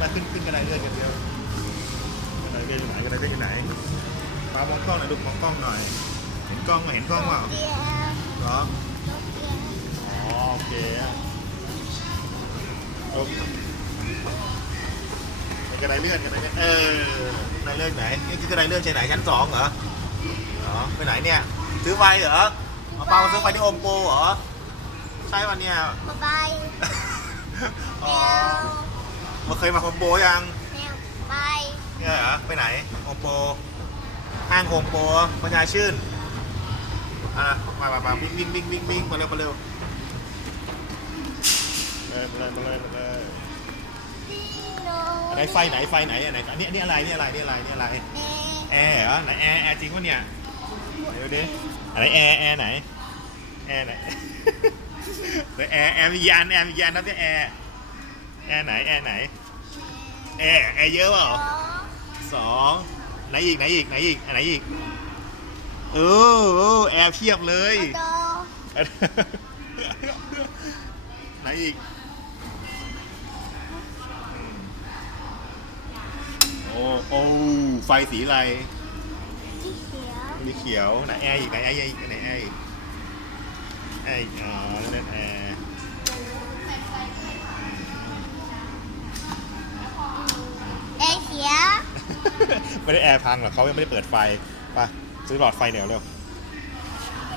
มาขึ้นขึ้นกระไดเลื่อนกันเดียวกระไดเลื่อนอยู่ไหนกระไดเลื่อนอยู่ไหนตามองกล้องหน่อยดูมองกล้องหน่อย เห็นกล้องไหมเห็นกล้องเปล่าเดียวเหรอลูกเดียวอ๋อโอเคโอเคไปกระไดเลื่อนกระไดเลื่อนเออกระไดเลื่อนไหนนี่คือกระไดเลื่อนชั้นไหนชั้นสองเหรอเหรอไปไหนเนี่ยซื้อไฟเหรอเอาเปาซื้อไฟที่โอมโปรเหรอใช่วันเนี่ยบ๊ายบายอ๋อ มาเคยมาโฮมโปรยังแมวไปเนี่ยเหรอไปไหนโฮมโปรห้างโฮมโปรปัญญาชื่นอะมามามาวิ่งวิ่งวิ่งวิ่งวิ่งมาเร็วมาเร็วมาเลยมาเลยมาเลยพี่โนอันไหนไฟไหนไฟไหนอันไหนอันนี้อันนี้อะไรนี่อะไรนี่อะไรนี่อะไรเอแอร์เหรอไหนแอร์แอร์จริงปะเนี่ยเดี๋ยวดิอันไหนแอร์แอร์ไหนแอร์ไหนไหน แอร์แอร์มีกี่อันแอร์มีกี่อันนับที่แอร์แอร์ไหนแอร์ไหน แอร์แอร์เยอะเปล่าอสองไหนอีกไหนอีกไหนอีกอันไหนอีกเออเออแอร์เพียบเลยโดไหนอีกอืมโอ้โอ้ไฟสีอะไรที่เขียวมีเขียวไหนแอร์อีกไหนแอร์อีกไหนแอร์อีกแอร์อีกอ๋อนั่นแอร์ เอเขียว ไม่ได้แอร์พังหรอกเขายังไม่ได้เปิดไฟไปซื้อหลอดไฟเหนียวเร็ว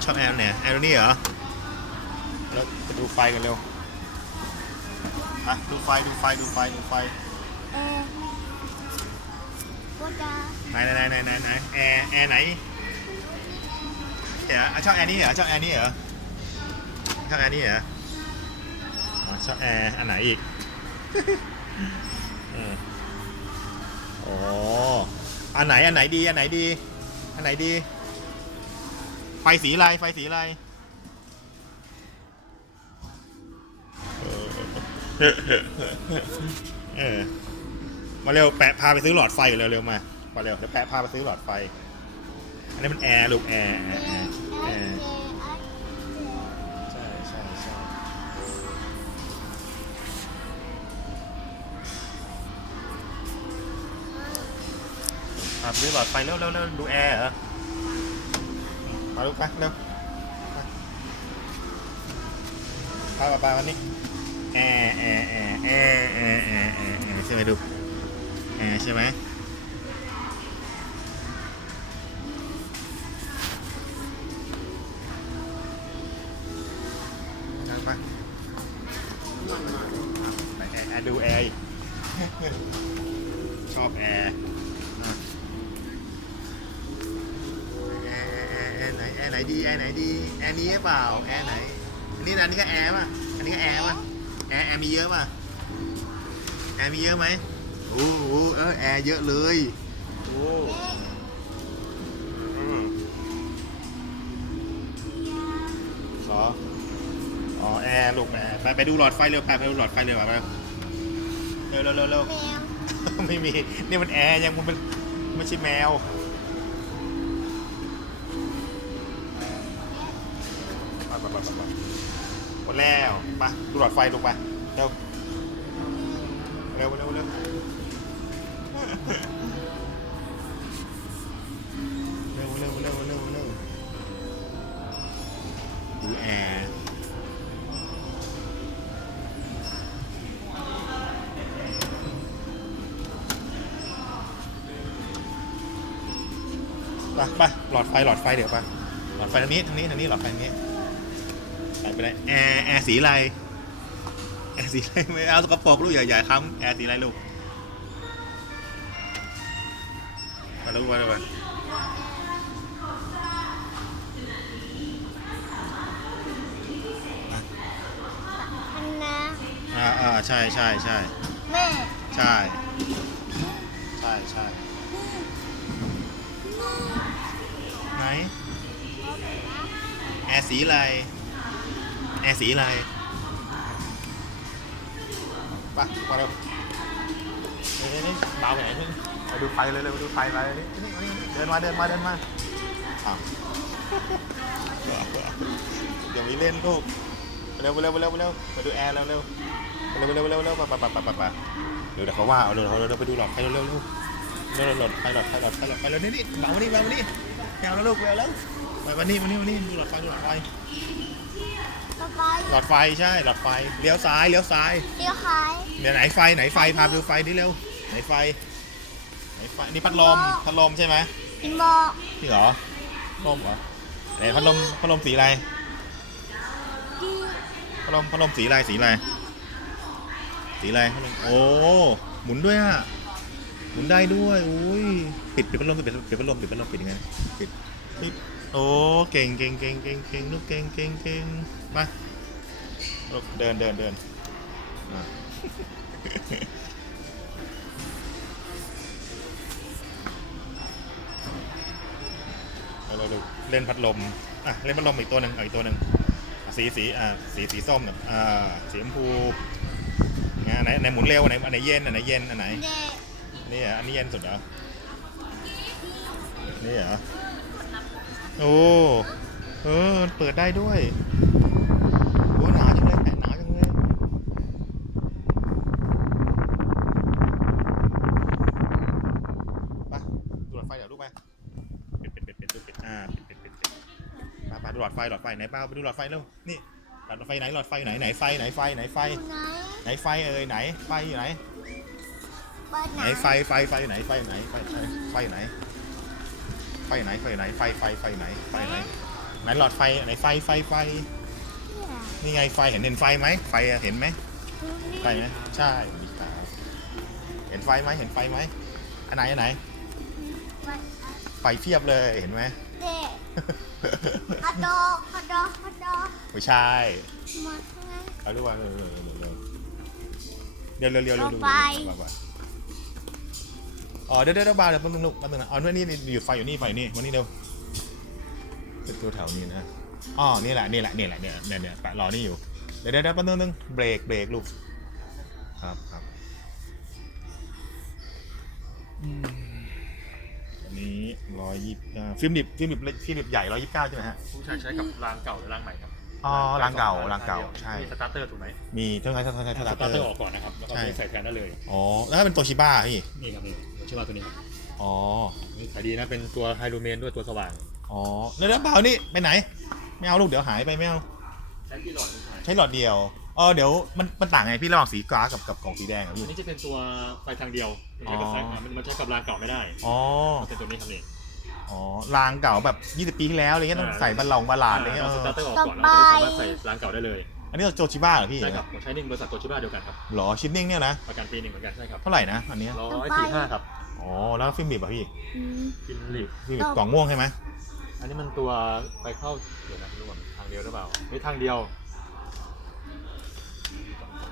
ชอบแอร์เนี่ยแอร์ตัวนี้เหรอแล้วไปดูไฟกันเร็วอะดูไฟดูไฟดูไฟดูไฟเอว่าจะไหนไหนไหนไหนไหนแอร์แอร์ไหนเดี๋ยวอะชอบแอร์นี้เหรอชอบแอร์นี้เหรอชอบแอร์นี้เหรออ๋อชอบแอร์อันไหนอีกอืมโอ้ อันไหนอันไหนดีอันไหนดี อันไหนดี ไฟสีอะไรไฟสีอะไรเออมาเร็วแปะพาไปซื้อหลอดไฟเร็วเร็วมามาเร็วเดี๋ยวแปะพาไปซื้อหลอดไฟ อันนี้มันแอร์ลูกแอร์ บซื้อหดไฟเร็วๆดูแอร์เหรอมาดูไปเร็วไปไปไปวันนี้แอร์แอร์แอร์แอร์แอร์แอร์ใช่ไหมดูแอร์ใช่ไหม ไหนแอร์ไหนดีแอร์ไหนดีแอร์นี้หรือเปล่าแอร์ไหนอันนี้นะอันนี้ก็แอร์ป่ะอันนี้ก็แอร์ป่ะแอร์แอร์มีเยอะป่ะแอร์มีเยอะไหมโอ้โหเออแอร์เยอะเลยโอ้อืมขออ๋อแอร์ลูกแอร์ไปไปดูหลอดไฟเร็วไปไปดูหลอดไฟเร็วไปเร็วเร็วเร็วเร็วแมว ไม่มีนี่มันแอร์ยังมันเป็นไม่ใช่แมว ดแล้วไปดูหลอดไฟลงไปเร็วเร็วเร็วเร็วเร็วเร็วเร็วเร็วเร็วดูแอร์ไปไปหลอดไฟหลอดไฟเดี๋ยวไปหลอดไฟทางนี้ทางนี้ทางนี้หลอดไฟทางนี้ ไปไปเลยแอร์แอร์สีอะไรแอร์สีอะไรไม่เอาสกปรกลูกใหญ่ๆค้ำแอร์สีอะไรลูกมาลูกมาลูกมาอันนะอ่าอ่าใช่ใช่ใช่แม่ใช่ใช่ใช่ไหนแอร์สีอะไร แอร์สีอะไรไปมาเร็วนี่นี่เบาไปไหนนี่มาดูไฟเลยเร็วมาดูไฟไปเลยนี่นี่นี่เดินมาเดินมาเดินมาอ้าวเดี๋ยวมีเล่นลูกเร็วเร็วเร็วเร็วมาดูแอร์เร็วเร็วเร็วเร็วเร็วเร็วไปไปไปไปไปเดี๋ยวเดี๋ยวเขาว่าเอาเร็วเร็วเร็วไปดูหลอดไฟเร็วเร็วเร็วเร็วหลอดไฟหลอดไฟหลอดไฟหลอดไฟเร็วนี่นี่มาวันนี้มาวันนี้ แกวแล้วลูกแกวแล้วไปวันนี้วันนี้วันนี้ดูหลอดไฟดูหลอดไฟต่อไปหลอดไฟใช่หลอดไฟเลี้ยวซ้ายเลี้ยวซ้ายเลี้ยวขายเนี่ยไหนไฟไหนไฟพาไปดูไฟดิเร็วไหนไฟไหนไฟนี่พัดลมพัดลมใช่ไหมอีโมนี่เหรอพัดลมเหรอไหนพัดลมพัดลมสีอะไรดีพัดลมพัดลมสีอะไรสีอะไรสีอะไรพัดลมโอ้หมุนด้วยอะ หมุนได้ด้วยอุ้ยปิดปิดพัดลมปิดปิดพัดลมปิดพัดลมปิดยังไงปิดปิดโอ้เก่งเก่งเก่งเก่งเก่งลูกเก่งเก่งเก่งมาลูกเดินเดินเดินเอาเราดูเล่นพัดลมอะเล่นพัดลมอีกตัวหนึ่งอาอีกตัวหนึ่งสีสีอ่าสีสีส้มกับอ่าสีชมพูงานไหนไหนหมุนเร็วอันไหนอันไหนเย็นอันไหนเย็นอันไหน นี่เหรออันนี้เย็นสุดเหรอ นี่เหรอ โอ้ เออ มันเปิดได้ด้วยโอ้หนาวจังเลยแปะหนาวจังเลยไปดูหลอดไฟเดี๋ยวลูกไปปิดเปิดปิดปิดปิดปิดอ่าเปิดเปิดปิดปิดไปไปดูหลอดไฟหลอดไฟไหนเปล่าไปดูหลอดไฟเร็ว นี่หลอดไฟไหนหลอดไฟไหนไหนไฟไหนไฟไหนไฟไหนไหนไฟเอ่ยไหนไฟอยู่ไหน บ้านไหไหนนไฟไฟไฟไหนไฟไหนไฟไฟไฟไหนไฟไหนไฟไหนไฟไฟไฟไหนไฟไหนไหนหลอดไฟไหนไฟไฟไฟนี่ไงไฟเห็นเห็นไฟไหมไฟอะเห็นไหมไฟไหมใช่มีขาวเห็นไฟไหมเห็นไฟไหมอันไหนอันไหนไฟเพียบเลยเห็นไหมเด็กฮัลโหลฮัลโหลฮัลโหลไม่ใช่มาทางไหนเอาดูว่าเร็วเร็วเร็วเร็วเร็วเร็วเร็วเร็วเร็วต่ อ๋อเดี๋ยวเดี๋ยวเดี๋ยวบาร์เดี๋ยวแป๊บนึงลูกแป๊บนึงนะอ๋อนี่นี่อยู่ไฟอยู่นี่ไฟอยู่นี่วันนี้เร็วเป็นตัวแถวนี้นะอ๋อนี่แหละนี่แหละนี่แหละเนี่ยเนี่ยเนี่ยแปะรอนี่อยู่เดี๋ยวเดี๋ยวแป๊บนึงนึงเบรกเบรกลูกครับครับอันนี้ร้อยยี่สิบฟิล์มดิบฟิล์มดิบฟิล์มดิบใหญ่ร้อยยี่สิบเก้าใช่ไหมฮะผู้ชายใช้กับรางเก่าหรือรางใหม่ครับ อ๋อรางเก่ารางเก่าใช่ มีสตาร์เตอร์ถูกไหมมีเท่าไหร่เท่าไหร่สเท่าไหร่ตาร์เตอร์เท่าออกก่อนนะครับ แล้วก็ใช่ ใส่แทนได้เลย อ๋อแล้วถ้าเป็นตัวชิบ้าพี่นี่ครับนี่ชื่อว่าตัวนี้ครับอ๋อนี่ขายดีนะ เป็นตัวไฮโดรเมนด้วยตัวสว่าง อ๋อแล้วแล้วเปล่านี่ไปไหนไม่เอาลูกเดี๋ยวหายไปไม่เอาใช้กี่หลอดผู้ชายใช้หลอดเดียวเออเดี๋ยวมันมันต่างไงพี่ระหว่างสีฟ้ากับกับกล่องสีแดงอะพี่อันนี้จะเป็นตัวไฟทางเดียวมันใช้กับอ๋อไฟมันมันใช้กับรางเก่าไม่ได้อ๋อ มันเป็นตัวนี้ครับนี่ อ๋อรางเก่าแบบ 20 ปีที่แล้วอะไรเงี้ยต้องใส่บัลลองบาลาดอะไรเงี้ยเราเอสอตาร์เตอร์ออกก่อนแล้วเราจะสามารถใส่รางเก่าได้เลยอันนี้โจชิบ้าเหรอพี่ใช่ครับผมใช้นิ่งบริษัทโตชิบ้าเดียวกันครับหรอชิ้นนิ่งเนี่ยนะประกันปีหนึ่งเหมือนกันใช่ครับเท่าไหร่นะอันเนี้ยร้อยสี่ห้าครับอ๋อแล้วฟิล์มบิบอะพี่อืมฟินลิปฟิล์มบิบกล่องม่วงใช่ไหมอันนี้มันตัวไฟเข้าเดี๋ยวนะไม่รู้ว่ามันทางเดียวหรือเปล่าไม่ทางเดียว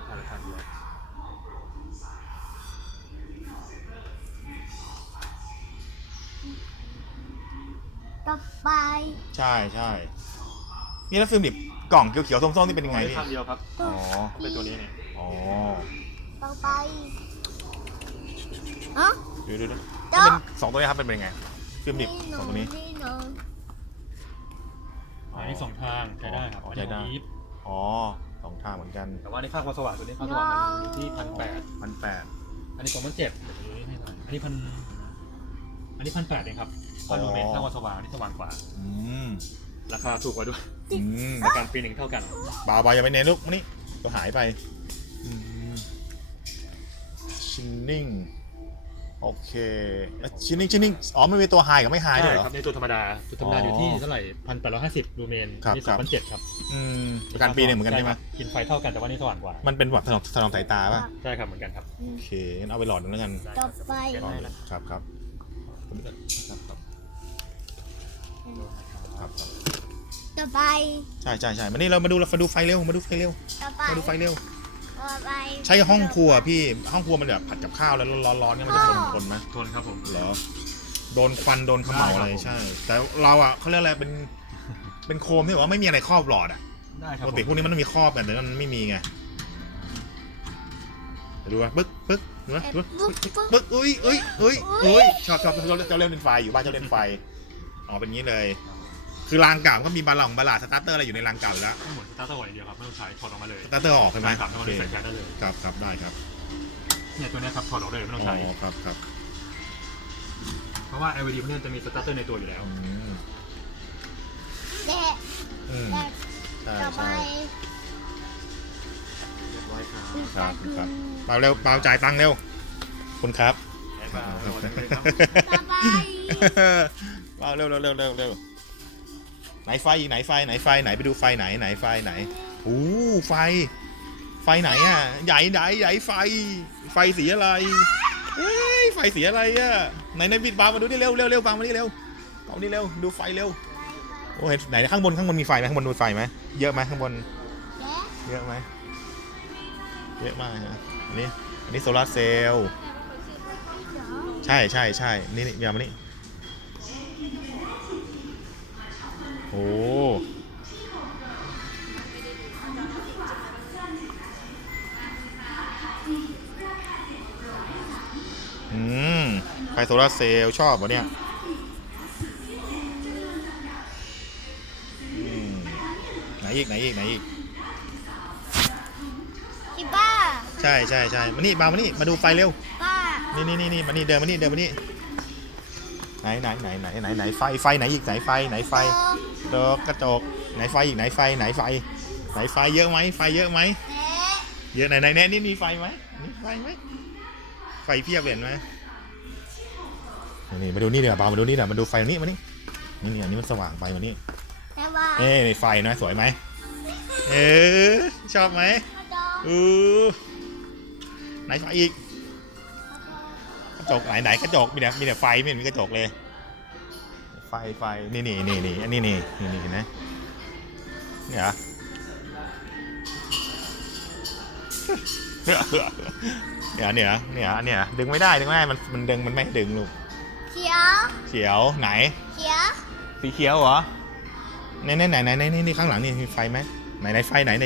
ทางทางเดียว ต่อไปใช่ใช่นี่แล้วฟิล์มบิบกล่องเขียวๆส้มๆนี่เป็นยังไงไม่พี่ทางเดียวครับอ๋อ เป็นตัวนี้เนี่ยอ๋อต่อไปอ๋อดูดูดูเดี๋ยวถ้าเป็นสองตัวนี้ครับเป็นเป็นยังไงฟิล์มบิบสองตัวนี้นี่หนูอันนี้สองทางใช้ได้ครับอ๋ออันนี้ใช้ได้ ของอีฟอ๋อสองทางเหมือนกันแต่ว่าอันนี้ค่าความสว่างตัวนี้ค่าสว่างมันอยู่ที่พันแปดมันแปดอันนี้สองพันเจ็ดเดี๋ยวตัวนี้ให้หน่อยอันนี้พัน อันนี้พันแปดเองครับอ๋อค่าโดเมนค่าความสว่างอันนี้สว่างกว่า อืมราคาถูกกว่าด้วยอืมประกันปีหนึ่งเท่ากันบาบาอย่าไปเน้นลูกมานี่ก็หายไปชินนิ่งโอเคแล้วชินนิ่งชินนิ่งอ๋อไม่มีตัวไฮกับไม่ไฮด้วยเหรอ ครับในตัวธรรมดาตัวธรรมดาอยู่ที่อ๋อเท่าไหร่พันแปดร้อยห้าสิบดูเมนครับนี่ครัสอบ งพันเจ็ดครับอืมประกันปีหนึ่งเหมือนกันใช่ไหมครับกินไฟเท่ากันแต่ว่านี่สว่างกว่ามันเป็นแบบถนอมถนอมสายตาป่ะ ใช่ครับเหมือนกันครับ โอเคงั้นเอาไปหลอดหนึงแล้วกัน ต่อไปหลอดหนึ่งครับครับ ครับครับครับครับต่อไป ใช่ใช่ใช่มานี่เรามาดูมาดูไฟเร็วมาดูไฟเร็วต่อไปมาดูไฟเร็ว ต่อไปใช้ห้องครัวพี่ห้องครัวมันแบบผัดกับข้าวแล้วร้อนๆเนี่ยมันจะทนทนไหมทนครับผมเหรอโดนควันโดนเขม่าอะไรได้ครับผมใช่ แต่เราอะเขาเรียกอะไรเป็นเป็นโคมที่แบบว่าไม่มีอะไรครอบหลอดอะได้คปรับกติพวกนี้มันต้องมีครอบกันแต่มันไม่มีไงดูว่าปึ๊ก ปึ๊กดูว่าเอ๊ะปึ๊กปุ๊บปุ๊บปึ๊กอุ้ยอุ้ยอุ้ยอุ้ยชอบชอบชอบชอบเล่นไฟอยู่บ้านชอบเล่นไฟอ๋อเป็นงี้เลย คือรางเก่าก็มีบาลองบาลาสตาร์เตอร์อะไรอยู่ในรางเก่าอยู่แล้วก็หมุนสตาร์ทตัวอย่างเดียวครับไม่ต้องใช้ถอดออกมาเลยสตาร์เตอร์ออกใช่ไหมใช่ครับแล้วโอก็เคใส่แก๊สได้เลยครับครับได้ครับเนี่ยตัวเนี้ยครับถอดออกได้เลยไม่ต้องอ๋ใช้อครับครับเพราะว่า LED พวกเนี้ยจะมีสตาร์เตอร์ในตัวอยู่แล้วอืมเด็กอืมเด็กใช่ต่อไปใช่เรียบร้อยครับครับครับเปล่าเร็วเปล่าจ่ายตังค์เร็วคุณครับ บ๊ายบายรอได้เลยครับต่อไปเปล่าเร็วเร็วเร็วเร็วเร็วไหนไฟอีกไหนไฟไหนไฟไหนไปดูไฟไหนไหนไฟไหนโอ้ไฟ ไฟไหนอะใหญ่ไหนใหญ่ไฟ ไฟสีอะไรเอ้ยไฟสีอะไรอะไหนไหนบิดบาร์มาดูดิเร็วเร็วเร็วบาร์มาดิเร็วเอาดิเร็วดูไฟเร็วโอ้เห็นไหนข้างบนข้างบนมีไฟไหมข้างบนมีไฟไหมเยอะไหมข้างบนเด็กเยอะไหม เยอะมากฮะอันนี้อันนี้โซลาร์เซลล์ใช่ใช่ใช่นี่นี่ยวมานี่โอ้อืมไฟโซลาร์เซลล์ชอบปะเนี่ยไหนอีกไหนอีกไหนอีก ใช่ใช่ใช่มานี่มามานี่มาดูไฟเร็วบ้านี่นี่นี่นี่มานี่เดินมานี่เดินมานี่ไหนไหนไหนไหนไหนไหนไฟไฟไหนอีกไหนไฟไหนไฟดอกกระจกไหนไฟอีกไหนไฟไหนไฟ ไหนไฟเยอะไหมไฟเยอะไหมเด็กเยอะไหนไหนแน่นี่มีไฟไหมนี่ไฟไหมไฟเพียบเลยเห็นไหมนี่มาดูนี่เดี๋ยวปามาดูนี่เดี๋ยวมาดูไฟตรงนี้มานี่นี่นี่อันนี้มันสว่างไปมานี่แต่ว่าเอ้นี่ไฟนะสวยไหมเออชอบไหมฮัลโหลอือ ไหนไฟอีกกระจกไหนไหนกระจกมีแต่มีแต่ไฟไม่เห็นมีกระจกเลย ไฟไฟนี่นี่นี่นี่อันนี้นี่นี่นี่เห็นไหมเนี่ยเหรอเนี่ยเนี่ยเนี่ยเนี่ยดึงไม่ได้ดึงไม่ได้มันมันดึงมันไม่ให้ดึงลูกเขียวเขียวไหนเขียวสีเขียวเหรอไหนไหนไหนไหนไหนนี่นี่ข้างหลังนี่มีไฟไหมไหนไหนไฟไหนใน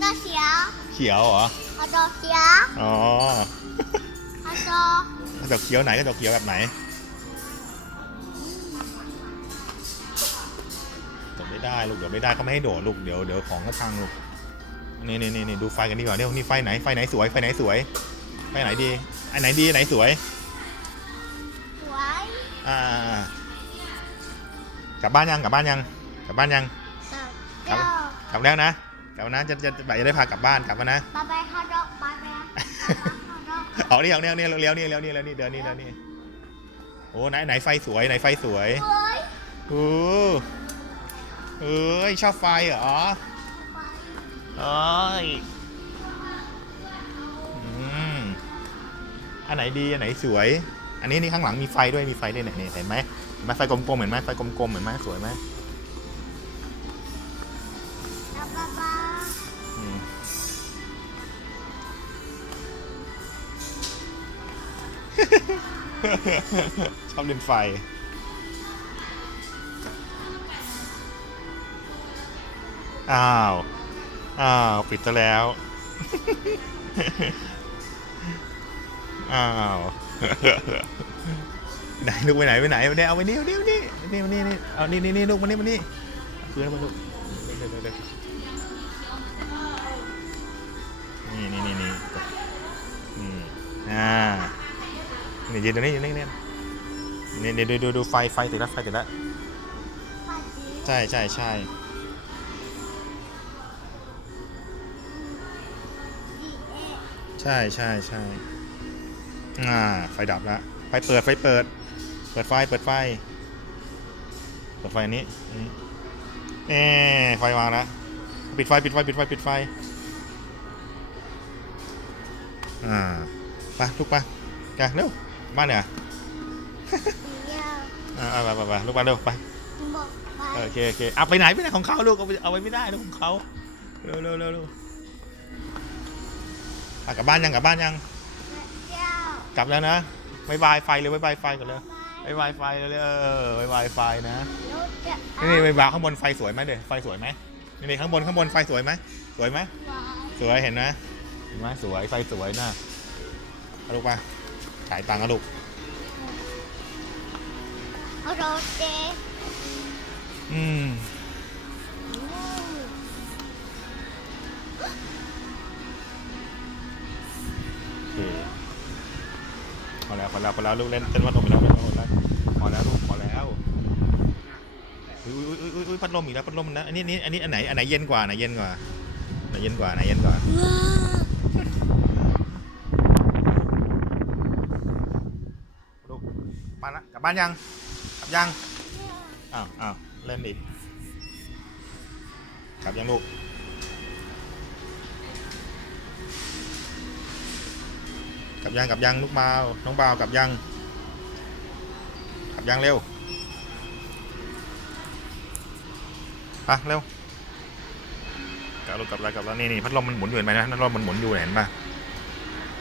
หน้าเขียวเขียวเหรอ ฮัลโหลเขียวอ๋อฮัลโหลกระจกเขียวไหนกระจกเขียวแบบไหนโดดไม่ได้ลูกโดดไม่ได้เขาไม่ให้โดดลูกเดี๋ยวเดี๋ยวของก็พังลูกนี่นี่นี่นี่ดูไฟกันดีกว่าเนี่ยนี่ไฟไหนไฟไหนสวยไฟไหนสวยไฟไหนดีอันไหนดีอันไหนสวยสวยอ่ากลับบ้านยังกลับบ้านยังกลับบ้านยังเจ้ากลับแล้วนะ กลับนะจะจะจะจะได้พากลับบ้านกลับมานะบายบายฮัลโหลบายบายฮัลโหลเอานี่เอานี่เอานี่เลี้ยวนี่เลี้ยวนี่เลี้ยวนี่เดินนี่เดินนี่โอ้ไหนไหนไฟสวยไหนไฟสวยเฮ้ยโอ้เอ้ยชอบไฟเหรอเอ้ยอืมอันไหนดีอันไหนสวย อันนี้นี่ข้างหลังมีไฟด้วยมีไฟด้วยเนี่ยเนี่ยเห็นไหมเห็นไหมไฟกลมๆเห็นไหมไฟกลมๆเห็นไหมสวยไหม ชอบเล่นไฟ อ้าว อ้าว ปิดซะแล้ว อ้าวไหนลูกไปไหนไปไหนไปไหนเอาไปนี่เอานี่เอานี่นี่นี่นี่เอานี่นี่นี่ลูกมานี่มานี่เอาเพื่อนมาลูกเร็วเร็วเร็วนี่นี่นี่นี่อืมอ่า นี่ยืนตรงนี้ยืนนี่นี่นี่นี่ดูดูดูไฟไฟติดแล้วไฟติดแล้วสวัสดีใช่ใช่ใช่ดีเอใช่ใช่ใช่อ่า ไฟดับแล้วไฟเปิดไฟเปิด เปิดไฟเปิดไฟ เปิดไฟอันนี้อันนี้เอ๊ไฟวางแล้วปิดไฟปิดไฟปิดไฟปิดไฟ อ่าไปลูกไปแกเร็ว บ้านเนี่ยเดียวอ่าไปไปไปลูกไปเร็วไปบอกไปเออโอเคโอเคเอาไปไหนไปไหนของเขาลูกเอาไปเอาไว้ไม่ได้ลูกของเขาเร็วเร็วเร็วเร็วอะกลับบ้านยังกลับบ้านยังเดียวกลับแล้วนะบายบายไฟเลยบายบายไฟก่อนเลยไปบายบายไฟเลยเออบายบายไฟนะรถจะนี่นี่บายบายข้างบนไฟสวยไหมเดี๋ยวไฟสวยไหมนี่นี่ข้างบนข้างบนไฟสวยไหมสวยไหมไปสวยเห็นไหมเห็นไหมสวยไฟสวยนะเอาลูกไป จ่ายตังค์เอาลูกฮัลโหลเจอืมโอเคพอแล้วพอแล้วพอแล้วลูกเล่นเต้นพัดลมอีกแล้วพอแล้วพอแล้วลูกพอแล้วอุ้ยอุ้ยอุ้ยอุ้ยอุ้ยพัดลมอีกแล้วพัดลมนะอันนี้อันนี้อันนี้อันไหนอันไหนเย็นกว่าอันไหนเย็นกว่าอันไหนเย็นกว่าอันไหนเย็นกว่ามาละกลั บบ้านยัง กลับยัง อ้าวอ้าวเล่นอีกกลับยังลูก กลับยังกลับยังลูกบาวน้องบาวกลับยัง กลับยังเร็วไปเร็ว กลับลูกกลับแล้วกลับแล้วนี่นี่พัดลมมันหมุนอยู่เห็นไหมนะพัดลมมันหมุนอยู่เห็นปะ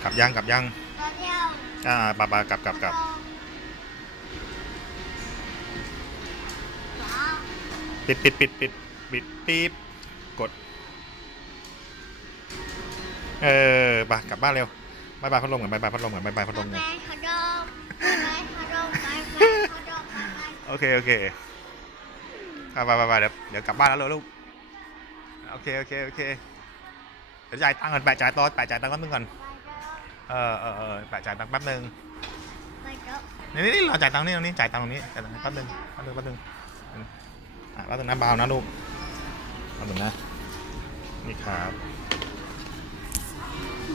กลับยังกลับยังตัวเดียวอ่าปะปะกลับกลับกลับ ปิดปิดปิดปิดปิดปี๊บกด เออไปกลับบ้านเร็วบายบายพัดลมกันบายบายพัดลมกันบายบายพัดลมกันไปไปขดมไปไปขดมไปไปโอเคโอเคไปไปไปเดี๋ยวเดี๋ยวกลับบ้านแล้วลูกโอเคโอเคโอเคเดี๋ยวจ่ายตังค์ก่อนแปะจ่ายตอนแปะจ่ายตังค์แป๊บนึงก่อนเออเออเออแปะจ่ายตังค์แป๊บนึงไปเด้อนี่นี่นี่เราจ่ายตังค์นี่ตรงนี้จ่ายตังค์ตรงนี้จ่ายตังค์แป๊บนึงแป๊บนึงแป๊บนึง อะแป๊บนึงนะเบานะลูกแป๊บนึงนะ นี่ครับ